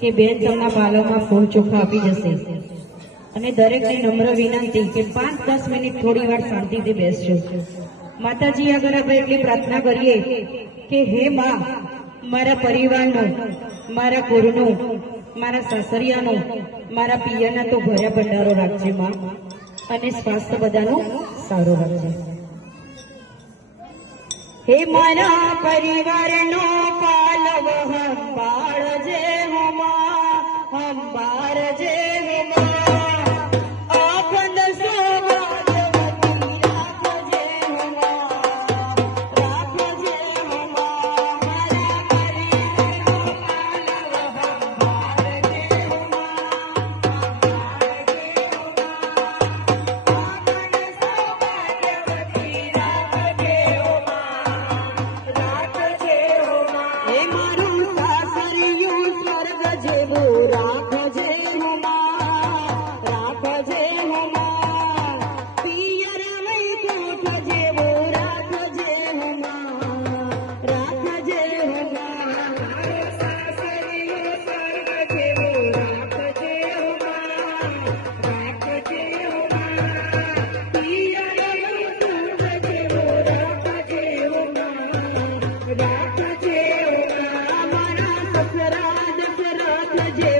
કે બેન તમને બાલોમાં ફૂલ ચોખા આપી જશે અને દરેકને નમ્ર વિનંતી કે 5-10 મિનિટ થોડી વાર શાંતિથી બેસજો। માતાજી આગળ આપણે એટલી પ્રાર્થના કરીએ કે હે માં, મારા પરિવારનું, મારા કુળનું, મારા સાસરિયાનું, મારા પિયરના તો ભર્યા ભંડારો રાખજે માં, અને સ્વાસ્થ્ય બધાનું સારું રાખજે। હે મારા પરિવારનો પાલવ સંભાળજે હો માં, સંભાળજે હો માં। जय